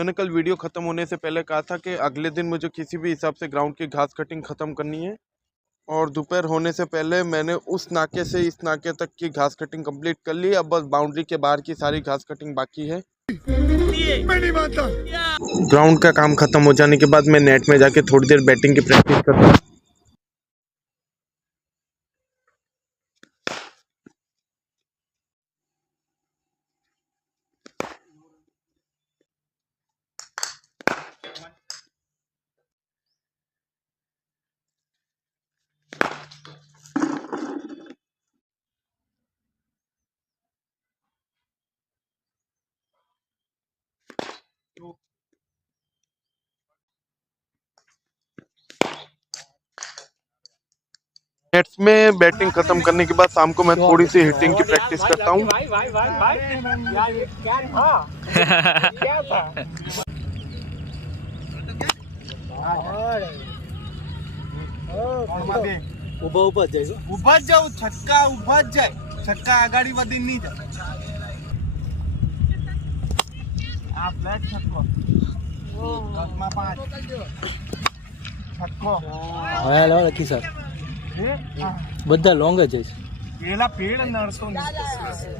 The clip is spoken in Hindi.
मैंने कल वीडियो ख़त्म होने से पहले कहा था कि अगले दिन मुझे किसी भी हिसाब से ग्राउंड की घास कटिंग ख़त्म करनी है, और दोपहर होने से पहले मैंने उस नाके से इस नाके तक की घास कटिंग कंप्लीट कर ली। अब बस बाउंड्री के बाहर की सारी घास कटिंग बाकी है। ग्राउंड का काम ख़त्म हो जाने के बाद मैं नेट में जाके थोड़ी देर बैटिंग की प्रैक्टिस करता हूँ। नेट्स में बैटिंग खत्म करने के बाद शाम को मैं थोड़ी सी हिटिंग की प्रैक्टिस करता हूँ। उभा जाऊ छक्का उभा जाए छक्का आगाड़ी वधी नहीं जाए आ फ्लैट छक्को 5 छक्को लखी सर બધા લોંગ જ છે પેલા પેડ નડતો નહીં